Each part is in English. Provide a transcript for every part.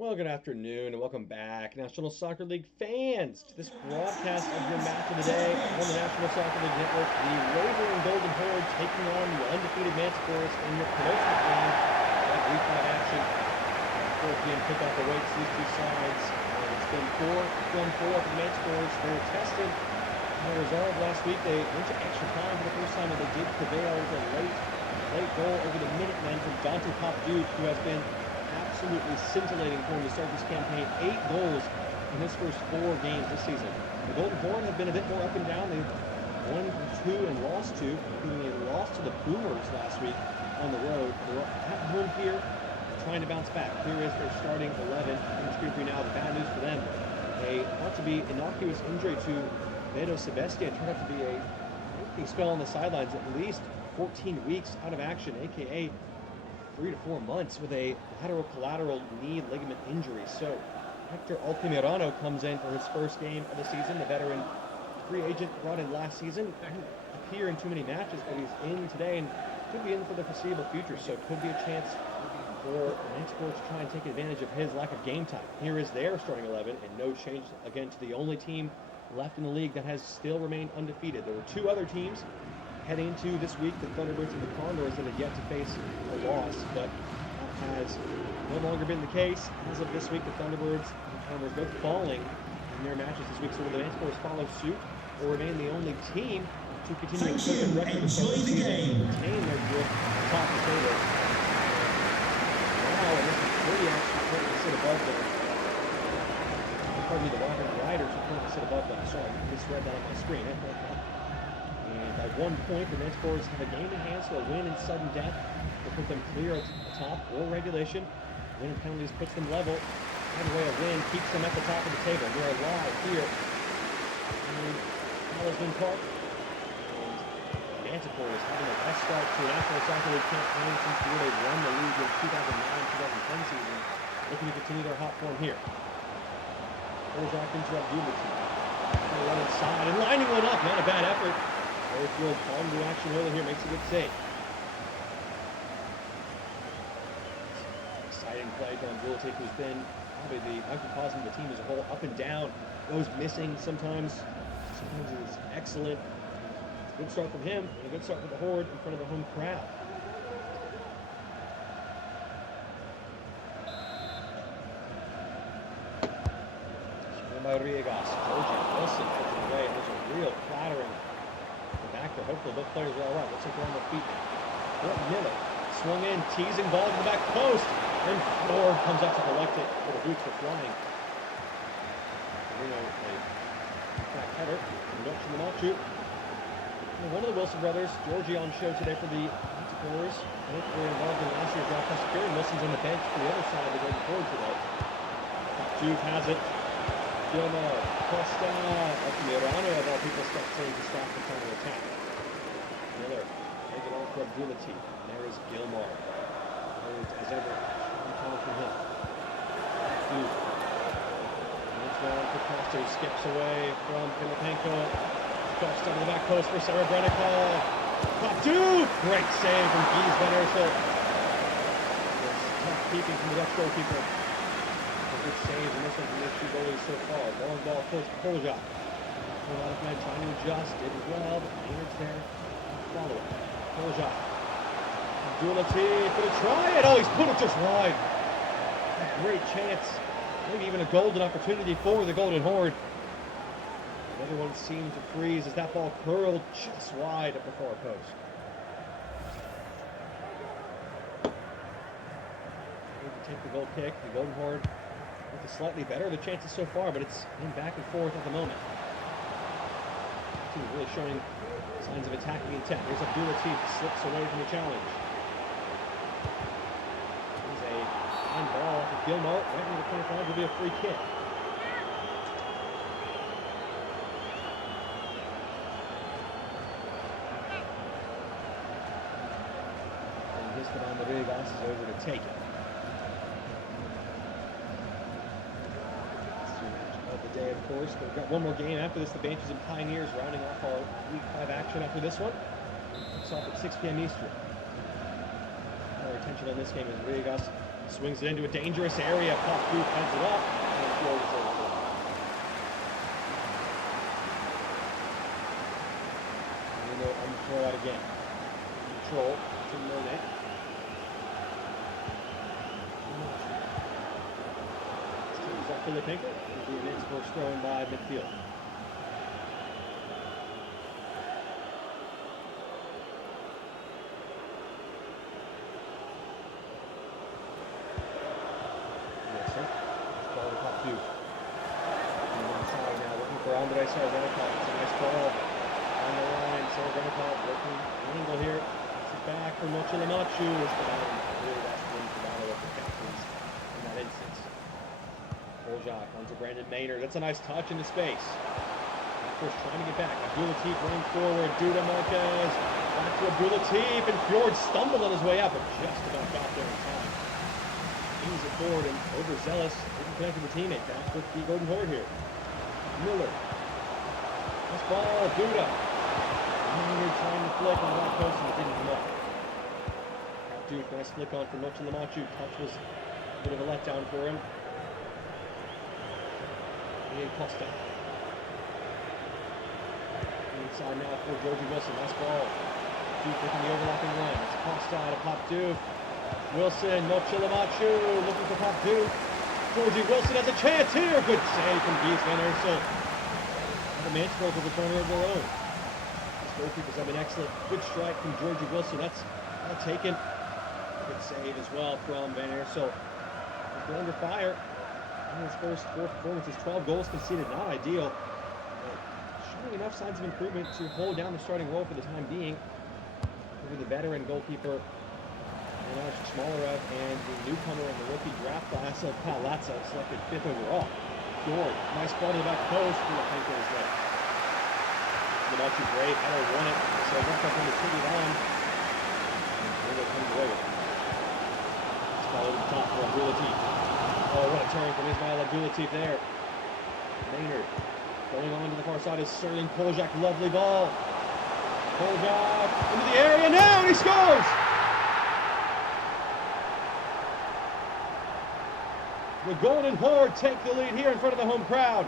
Well, good afternoon and welcome back, National Soccer League fans, to this broadcast of your match of the day on the National Soccer League Network. The wavering Golden Horde taking on the undefeated Manticores in your penultimate game of Week 5 action. 4 p.m. kickoff awaits these two sides. It's been 4-4 for the Manticores. They were tested and resolved last week. They went to extra time for the first time, and they did prevail with a late goal over the Minutemen from Dante Popduke, who has been absolutely scintillating for him to start this campaign. 8 goals in his first 4 games this season. The Golden Horde have been a bit more up and down. They've won 2 and lost 2, including a loss to the Boomers last week on the road. They're at home here, trying to bounce back. Here is their starting 11. On the screen for you now, the bad news for them. A thought to be innocuous injury to Beto Sebastian turned out to be a lengthy spell on the sidelines, at least 14 weeks out of action, aka 3 to 4 months, with a lateral collateral knee ligament injury. So Hector Altamirano comes in for his first game of the season. The veteran free agent brought in last season. Didn't appear in too many matches, but he's in today and could be in for the foreseeable future. So it could be a chance for Manticores to try and take advantage of his lack of game time. Here is their starting 11, and no change again to the only team left in the league that has still remained undefeated. There were 2 other teams heading into this week, the Thunderbirds and the Condors, that had yet to face a loss, but that has no longer been the case. As of this week, the Thunderbirds and Condors both falling in their matches this week, so will the Manticores follow suit or remain the only team to continue with a record of the season, retain their grip atop the table. Wow, and this is pretty actually currently sit above them. Pardon me, the Riders who currently sit above them. Sorry, I misread that on my screen. And by 1 point, the Manticores have a game in hand, so a win in sudden death will put them clear atop or regulation. Win and penalties puts them level. Either way, a win keeps them at the top of the table. We are live here in Talisman Park. And Manticores having their best start to a National Soccer League campaign since they won the league in 2009-2010 season. Looking to continue their hot form here. Orzak into Abdulati. Run inside and lining one up. Not a bad effort. Oldfield on to action early here, makes a good save. Exciting play from Abdulati, who's been probably the microcosm of the team as a whole, up and down, goes missing sometimes is excellent. It's a good start from him, and a good start for the Horde in front of the home crowd. By Riegas, Georgie Wilson puts it away. There's a real clattering back there. Hopefully both players are all right. Looks like they're on their feet now. Brett Miller swung in, teasing ball to the back post, and Ford comes up to collect it, but the boots are flying. A back header, Induction the Machu. One of the Wilson brothers, Georgie, on show today for the Manticores. Both were involved in last year's draft. Kieran Wilson's on the bench for the other side of the Golden Horde today. Juve has it. Gilmore, Costa, Altamirano of all people steps in to stop the counter attack. Miller, hands it off for Abdulati. There is Gilmore. As ever, coming from him. Next round for Costa, who skips away from Filipenko. Costa to the back post for Serebrennikov. Popduke! Great save from Gies Van Ursel. Tough keeping from the Dutch goalkeeper. Good saves in this one from these 2 goalies so far. Long ball close to Poljak. Poljak trying to adjust, did well, but Maynard's there. Follow it. Poljak. Abdulati for the try it. Oh, he's put it just wide. A great chance. Maybe even a golden opportunity for the Golden Horde. Everyone seemed to freeze as that ball curled just wide at the far post. Take the goal kick. The Golden Horde with a slightly better the chances so far, but it's in back and forth at the moment. Team really showing signs of attacking intent. Here's Abdulati, slips away from the challenge. There's a fine ball off of Gilmore. Right into the 25 will be a free kick. And Esteban Rodriguez is over to take it. Day, of course. We've got one more game after this. The Banshees and Pioneers rounding off our Week 5 action after this one. It's off at 6 p.m. Eastern. Our attention on this game is Riegas Swings it into a dangerous area. Pop through, heads it up. And Fjord is over. I'm throw out again. Control to Monet. Is that Philip Pinker? It'll be an Innsbruck thrown by midfield. Andres Sarvenakov, it's a nice ball on the line. Sarvenakov working angle here. This is back for Mochilamachu. Is down. Really that's wins the battle of the captains in that instance. Poljak onto Brandon Maynard. That's a nice touch into space. First trying to get back. Abdulatif running forward. Duda Marquez. Back to Abdulatif. And Fjord stumbled on his way up, but just about got there in time. He's it forward and overzealous. Didn't connect with the teammate. Back with the Golden Horde here. Miller. This ball, Duda. Maynard trying to flick on the right post and it didn't come up. Dude, nice flick on for Mochilamachu. Touch was a bit of a letdown for him. And Costa. Inside now for Georgie Wilson. Nice ball. Duke picking the overlapping run. It's Costa out of Pop Duke. Wilson, Mochilamachu looking for Pop Duke. Georgie Wilson has a chance here. Good save from Gies Van Ursel. The Manticores with a corner of their own. These goalkeepers have been excellent. Good strike from Georgie Wilson. That's well taken. Good save as well from Van Ursel. They're under fire. In his first four performances, 12 goals conceded. Not ideal. But showing enough signs of improvement to hold down the starting role for the time being. Over the veteran goalkeeper Smalerev and the newcomer in the rookie draft class of Palazzo, selected 5th overall. Fjord, nice ball to the back post. Filippenko is ready. Lamachu great, header won it. So looks like going to take it on. And Horde comes away with it. It's ball over the top for Abdulatif. Oh, what a turn from Ismail Abdulatif there. Maynard going on to the far side is Serling Poljak. Lovely ball. Poljak into the area now, and he scores! The Golden Horde take the lead here in front of the home crowd.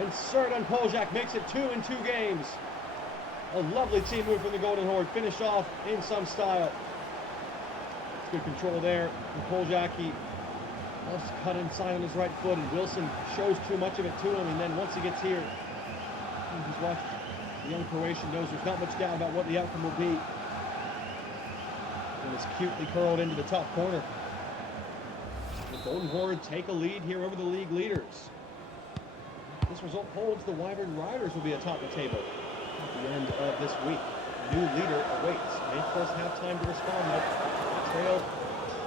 And Serling Poljak makes it 2 in 2 games. A lovely team move from the Golden Horde. Finished off in some style. It's good control there from Poljak. He loves to cut inside on his right foot, and Wilson shows too much of it to him. And then once he gets here, he's watched the young Croatian knows there's not much doubt about what the outcome will be. And it's cutely curled into the top corner. The Golden Horde take a lead here over the league leaders. This result holds, the Wyvern Riders will be atop the table at the end of this week. A new leader awaits. Manticores have time to respond. They trailed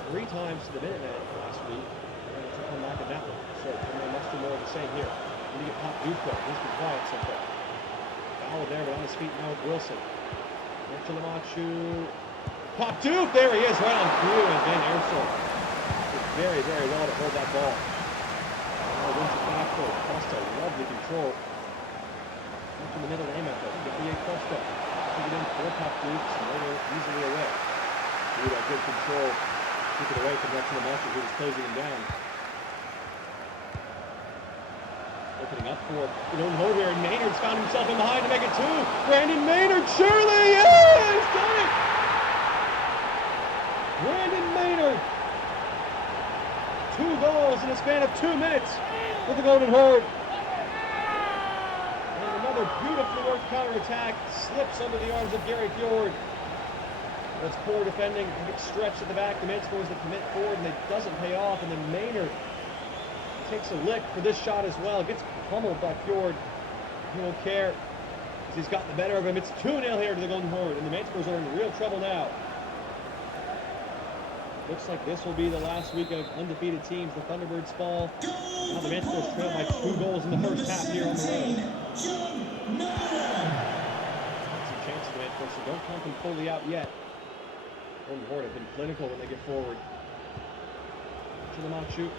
3 times to the Minuteman last week. And to come back at that one. So they must do more of the same here. Need to get Pop Duke though. He's been quiet so far. Foul there, but on his feet now with Wilson. Mochilamachu. Pop Duke! There he is, right on through, and Van Ursel very, very well to hold that ball. Now wins it back for Costa. Lovely control. Up in the middle aim at that. Get Costa. Take it in for Pop Duke. Later easily away. Dude, that good control. Took it away from Mochilamachu, who was closing him down. Opening up for the Golden Horde here, and Maynard's found himself in behind to make it 2. Brandon Maynard, surely! Yeah, he's done it! Brandon Maynard! 2 goals in a span of 2 minutes for the Golden Horde. And another beautifully worked counterattack slips under the arms of Gary Fjord. That's poor defending, a big stretch at the back. The Manticores that commit forward and it doesn't pay off. And then Maynard takes a lick for this shot as well. Gets pummeled by Fjord. He won't care because he's got the better of him. It's 2-0 here to the Golden Horde, and the Manticores are in real trouble now. Looks like this will be the last week of undefeated teams. The Thunderbirds fall. Now the Manticores trail by 2 goals in the first half here on the road. Some chances of the Manticores, so don't count them fully out yet. Golden Horde have been clinical when they get forward. Mochilamachu.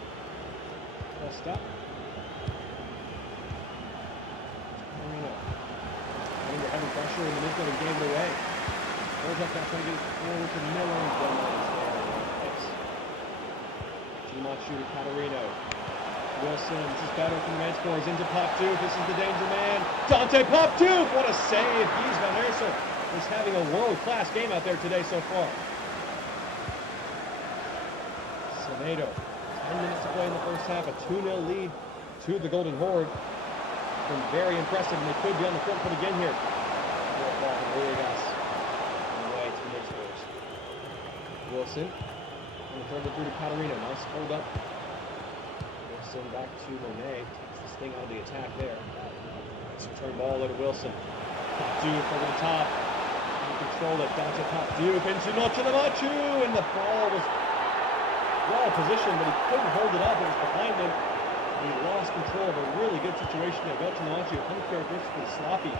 Costa. Under heavy pressure in the midfield and gave it away. Poljak now trying to get it forward to Miller and Denmark. Shimachu to Katarino. Wilson, this is better from the Manticores into Popduke. This is the danger man. Dante Popduke! What a save! Gies van Eersel is having a world-class game out there today so far. Semedo, 10 minutes to play in the first half, a 2-0 lead to the Golden Horde. Been very impressive, and they could be on the front foot again here. Good ball from Urigas. On the way to the Manticores. Wilson, and the third through to Katarino. Nice hold up. Wilson back to Monet. Takes this thing out of the attack there. Nice return ball over to Wilson. Popduke over the top. He control it. Dante Popduke into Nochilamachu, and the ball was well positioned, but he couldn't hold it up. It was behind him. He lost control of a really good situation there. Nochilamachu, uncharacteristically sloppy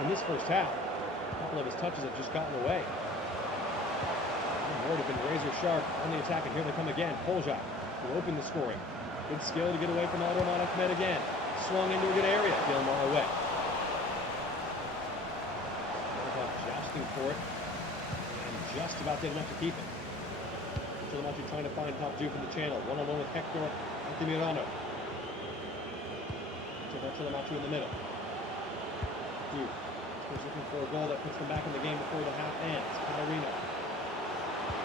in this first half. A couple of his touches have just gotten away. Horde have been razor sharp on the attack, and here they come again. Poljak will open the scoring. Good skill to get away from Adorman Ahmed again. Swung into a good area. Gilmar away. Jousting for it. And just about did enough to keep it. Nochilamachu trying to find Popduke in the channel. One-on-one with Hector Altamirano. Nochilamachu in the middle. Duke is looking for a goal that puts them back in the game before the half ends. Katarino.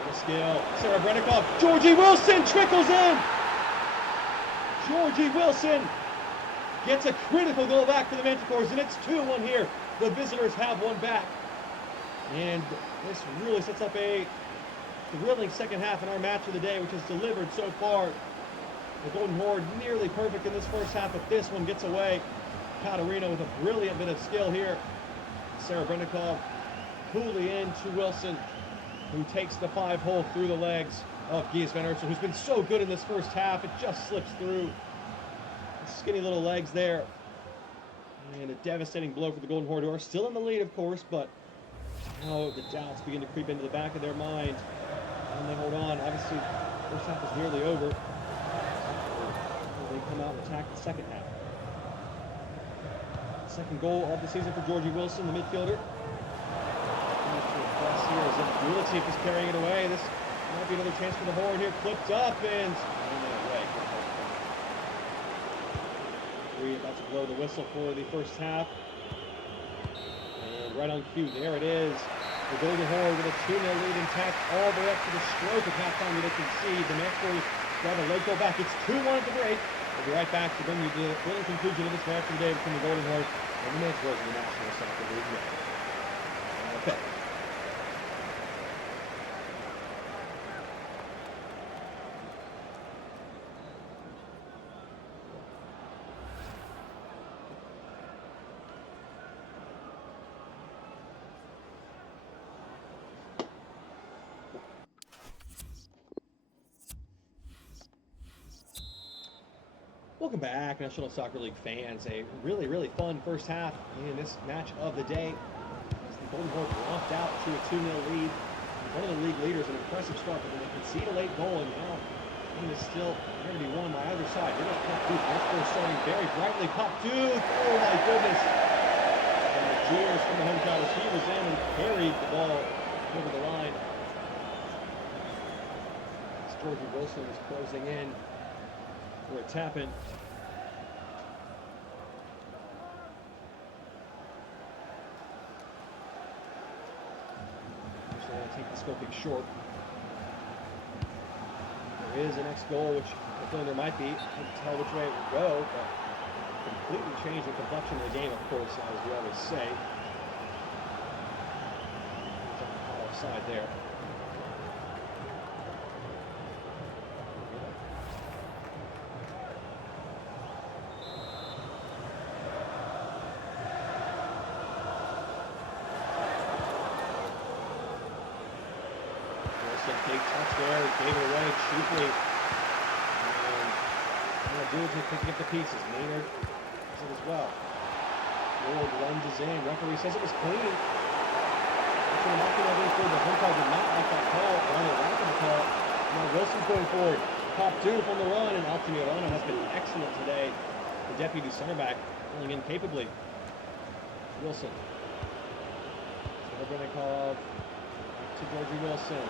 The skill. Sarah Brennikov. Georgie Wilson trickles in. Georgie Wilson gets a critical goal back for the Manticores, and it's 2-1 here. The visitors have one back. And this really sets up a thrilling second half in our match of the day, which has delivered so far. The Golden Horde nearly perfect in this first half, but this one gets away. Katarino with a brilliant bit of skill here. Sarah Brennikov coolly in to Wilson, who takes the 5-hole through the legs of Gies van Eersel, who's been so good in this first half. It just slips through. The skinny little legs there. And a devastating blow for the Golden Horde, who are still in the lead, of course, but now the doubts begin to creep into the back of their mind. And they hold on. Obviously, the first half is nearly over. They come out and attack the second half. Second goal of the season for Georgie Wilson, the midfielder. Here is Gulatief is carrying it away. This might be another chance for the Horde here. Flipped up and away. Three about to blow the whistle for the first half. And right on cue, there it is. The Golden Horde with a 2-0 lead intact all the way up to the stroke of halftime where they can see the Manticores grab a late goal back. It's 2-1 at the break. We'll be right back to bring you the thrilling conclusion of this match of the day between the Golden Horde and the Manticores in the National Soccer League. Okay. Welcome back, National Soccer League fans. A really, really fun first half in this match of the day. As the Golden Horde romped out to a 2-0 lead. One of the league leaders, an impressive start, but then they concede a late goal, and now the game is still there to be won by either side. Here goes Popduke. Manticores starting very brightly. Popduke! Oh my goodness! And the cheers from the home crowd as he was in and carried the ball over the line. As Georgie Wilson was closing in for a tap-in. Take the scoping short. There is an next goal, which I feel there might be. I can't tell which way it would go, but completely change the complexion of the game, of course, as we always say. Offside there. Big touch there, gave it away cheaply. And Duke picking up the pieces. Maynard does it as well. Ward lunges in. Referee says it was clean. Actually, knocking over for the home crowd did not like that call. Only lack of the call. Now Wilson's going forward. Popduke on the run, and Altamirano has been excellent today. The deputy center back pulling in capably. Wilson. Brennikov to Georgie Wilson.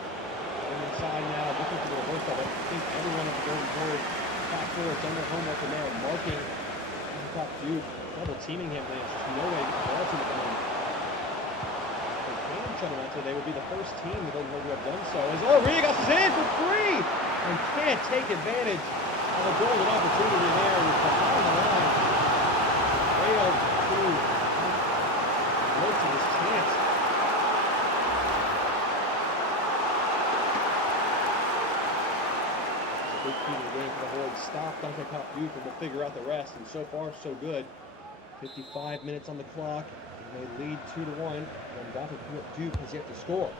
Going inside now, looking for the reverse of it. I think everyone at the Golden Horde back four has done their homework and they're marking the top dude, double teaming him. There's just no way to get the ball to him. They can shut him out, so they would be the first team the Golden Horde to have done so. As Rodriguez is in for free and can't take advantage of a golden opportunity there. He's behind the line. Failed to look to this chance. Big key to the game for the Horde. Stop Duncan Cop Youth and we'll figure out the rest. And so far, so good. 55 minutes on the clock. And they lead 2-1. And Duncan Cop Duke has yet to score.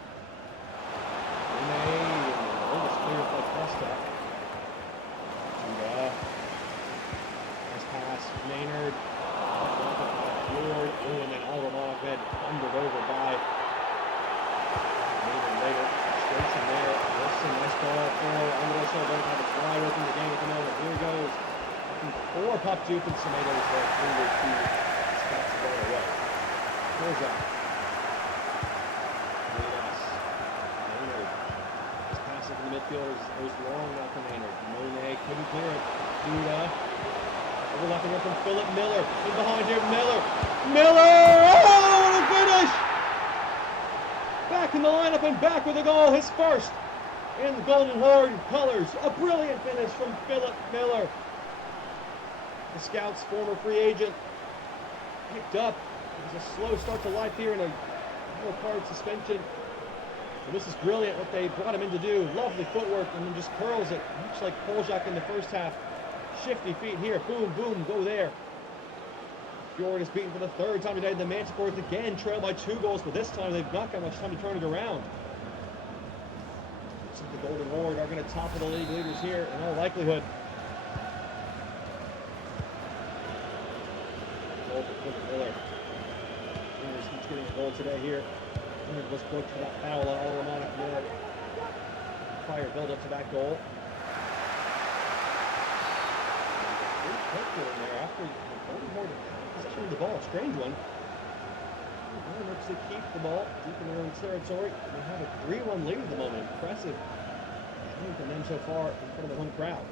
And the goal is cleared by Costa. Nice pass. Maynard. Ward. Oh, and then Alderman Ahmed thundered over by Maynard later. Straight in there. Wilson, nice ball for Andres Silva. It's wide open the game at the moment. Here he goes. Looking for Pop Duke and Tomatoes there. Finger to spots the ball away. Here's that. Yes. Maynard. Just pass it in the midfield. Goes long now for Maynard. Monet couldn't clear it. Duda. Overlapping up from Philip Miller. In behind here. Miller. Oh, what a finish! Back in the lineup and back with a goal. His first in the Golden Horde colors. A brilliant finish from Philip Miller. The Scouts' former free agent. Picked up. It was a slow start to life here in a no-card suspension. And this is brilliant what they brought him in to do. Lovely footwork and then just curls it. Much like Poljak in the first half. Shifty feet here. Boom, boom, go there. Fjord is beaten for the third time today. The Manticores again trail by 2 goals, but this time they've not got much time to turn it around. Looks like the Golden Horde are going to topple the league leaders here in all likelihood. Goal for Quentin Miller. He's getting a goal today here. Leonard was booked for that foul on Alderman Miller. Prior build up to that goal. In there after the Golden Horde possession of the ball, a strange one. Golden looks to keep the ball deep in their own territory. They have a 3-1 lead at the moment. Impressive strength from them so far in front of the home crowd.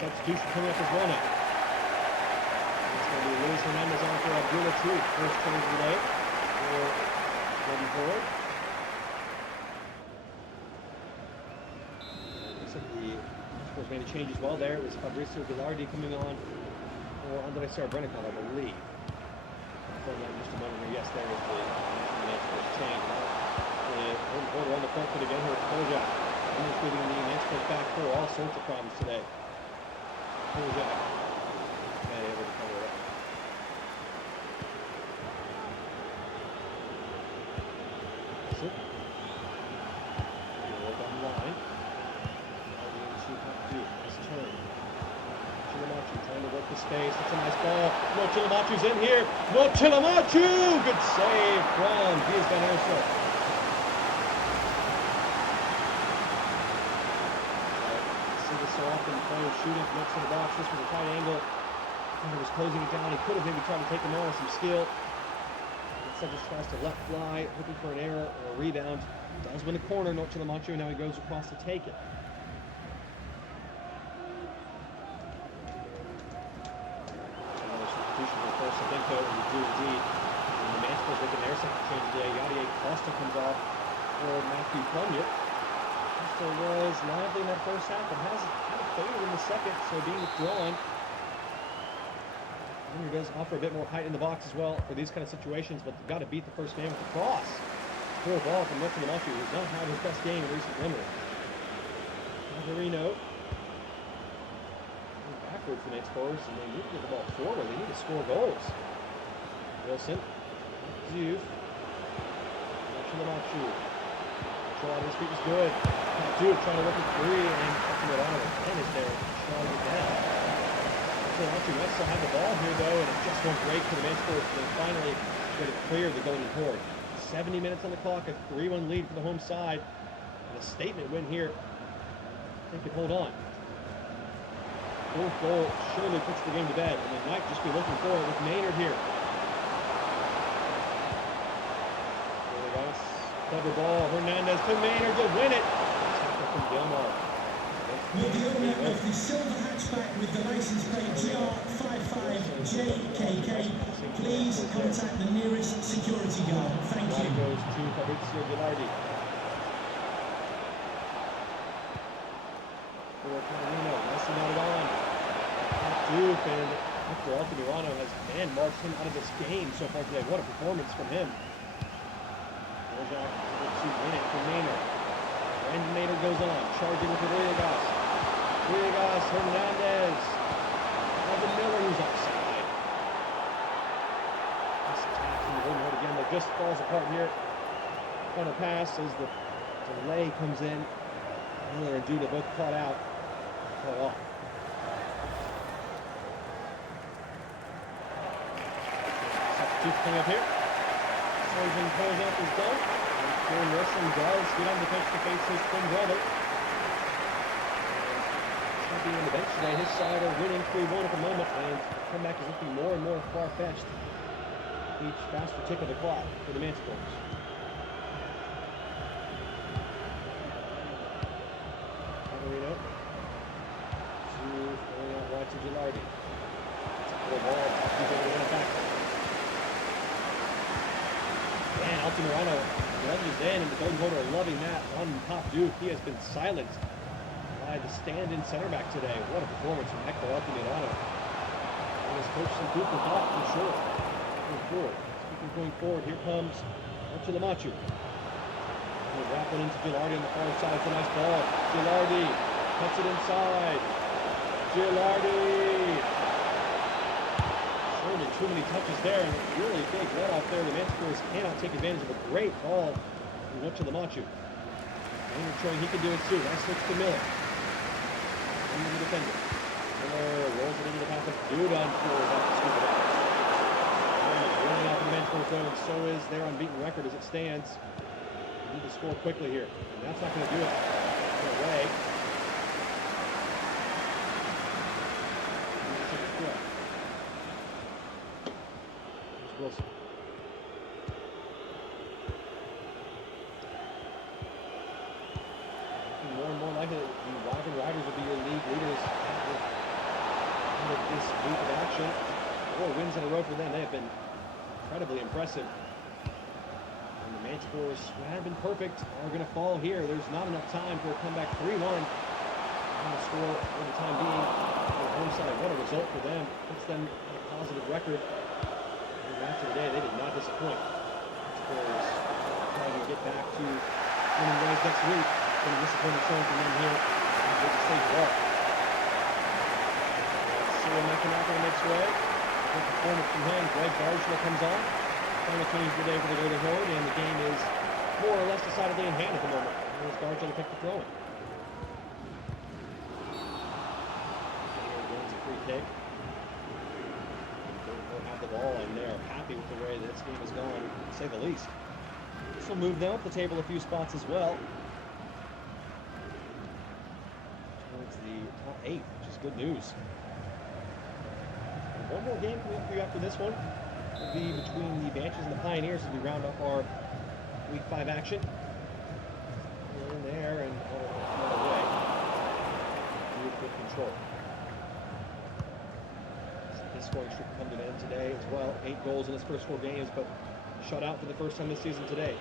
Substitution coming up as well now. It's going to be Luis Hernandez on for Abdullah too. First change of the day for Golden Horde. Looks like the Manticores made a change as well there. It was Fabrizio Gilardi coming on for Andres Sarbrenikov, I believe. From that just a moment ago. Yes, there is the Manticores change. The Horde on the front foot again here with Poljak. Including the Manticores back four. All sorts of problems today. Poljak. Okay, able to cover it up. That's it. Work on the line. Chilamachu trying to work the space. That's a nice ball. No, Chilamachu's in here. No, Chilamachu! Good save from Diaz Van Erso. See this so often. Players shooting from next to the box. This was a tight angle. He was closing it down. He could have maybe tried to take him on with some skill. Instead just tries to let fly, looking for an error or a rebound. Does win the corner, no Chilamachu. Now he goes across to take it. Sabenko and the do indeed. And the Manticores making their second change today. Yadier Costa comes off for Matthew Plunyett. Costa was lively in that first half, but has kind of faded in the second, so being withdrawn. Plunyett does offer a bit more height in the box as well for these kind of situations, but they've got to beat the first man with the cross. Poor ball from Nick Chilamachu, who's not had his best game in recent memory. Navarino. Backwards the Manticores, and they need to get the ball forward. They need to score goals. Wilson, Zuf, Chilamachu. Control on his feet is good. Dude trying to work it free and fucking it out. And is there, shutting it down. Chilamachu might still have the ball here though, and it just won't break for the Manticores. They finally get it clear the Golden Horde. 70 minutes on the clock, a 3-1 lead for the home side, and a statement win here. They could hold on. Fourth goal surely puts the game to bed, and they might just be looking for it with Maynard here. Clever ball, Hernandez to Maynard to win it. Gilmore. Will the owner of the silver hatchback with the license plate GR55JKK please contact the nearest security guard? Thank you. Goes to Fabrizio Gilardi. For Catarino, nicely knotted on. Duke, and Hector Altamirano has, man, marched him out of this game so far today. What a performance from him. Wojak able to win it from Maynard. Brandon Maynard goes on, charging with Villegas. Villegas, Hernandez. Alvin Miller, who's offside. This attack from the Golden Horde again, that just falls apart here. Final pass as the delay comes in. Miller and Duda both caught out. Oh, off. Substitute coming up here. Surgeon pulls up his done. And Kieran Wilson does get on the pitch to face his twin brother. He's going to be on the bench today. His side are winning 3-1 at the moment, and the comeback is looking more and more far-fetched. Each faster tick of the clock for the Manticores. Catarino going out wide to Gilardi. It's a full ball. He's able to win it back. Man, Altamirano lunges in, and the Golden Horde are loving that on top Duke. He has been silenced by the stand-in center back today. What a performance from Hector Altamirano. And his coach some Duke with that for sure. Going forward. Speaking going forward, here comes Archie Lamachu. He'll wrap it into Gilardi on the far side. It's a nice ball. Gilardi cuts it inside. Gilardi. Certainly too many touches there, and really big let off there. The Manticores cannot take advantage of a great ball from Archie Lamachu. Maynard showing he can do it too. Nice switch to Miller. Into the defender. Miller rolls it into the path of Duda for that to scoop it out. Running out the Manticores though, and so is their unbeaten record as it stands. They need to score quickly here, and that's not going to do it. No way. Here's Wilson. Looking more and more likely that the Wagon Riders will be your league leaders at this week of action. 4 wins in a row for them. They have been incredibly impressive. And the Manticores, who have been perfect, are going to fall here. There's not enough time for a comeback. 3-1. Score for the time being on the home side. What a result for them. Puts them on a positive record. And after today, they did not disappoint. Manticores trying to get back to winning ways next week. Been a disappointing showing from them here on the stage of all. Cyril McIntyre makes way. Good performance from him. Greg Barshla comes on. Final change of the day for the Golden Horde, and the game is more or less decidedly in hand at the moment. Here's Barshla to pick the throw-in. Wins a free kick. Golden Horde have the ball, and they are happy with the way that this game has gone, to say the least. This will move them up the table a few spots as well. Towards the top 8, which is good news. One more game coming up for you after this one. It'll be between the Banshees and the Pioneers as we round up our Week 5 action. We're in there and on our way. Do it with control. His scoring streak will come to an end today as well. 8 goals in his first 4 games, but shut out for the first time this season today.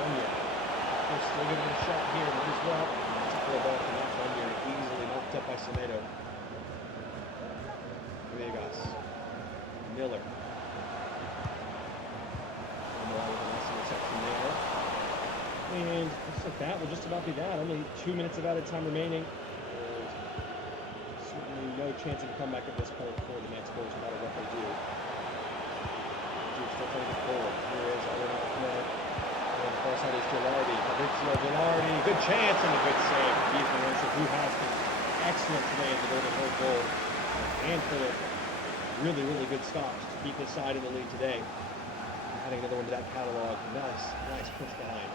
Bunyan. Still giving it a shot here, might as well. That's a full ball from that Bunyan, easily knocked up by Semedo. Villegas. Miller. With a nice interception there. And just like that will just about be that. Only 2 minutes of added time remaining. There's certainly no chance of a comeback at this point for the Manticores, no matter what they do. Duke's still trying to get forward. Here is Alvin Ahmed. On the far side is Gilardi. Fabrizio Gilardi. Good chance and a good save for Ethan Wilson, who has been excellent today at the Golden Horde goal. And for the really, really good stops to keep his side in the lead today. Adding another one to that catalog. Nice push behind.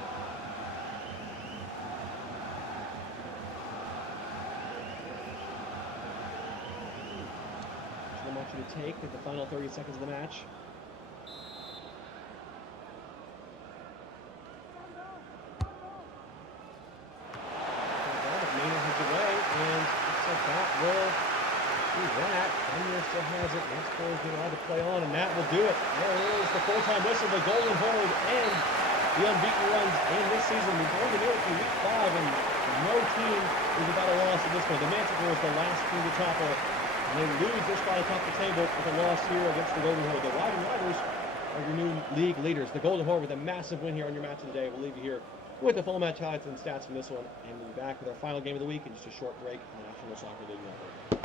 I want you to take at the final 30 seconds of the match. overtime whistle. The Golden Horde and the unbeaten runs in this season. We've only made it through week 5, and no team is without a loss at this point. The Manticores, the last team to topple, and they lose their spot atop the table with a loss here against the Golden Horde. The Wyvern Riders are your new league leaders. The Golden Horde with a massive win here on your match of the day. We'll leave you here with the full match highlights and stats from this one, and we'll be back with our final game of the week in just a short break on the National Soccer League Network.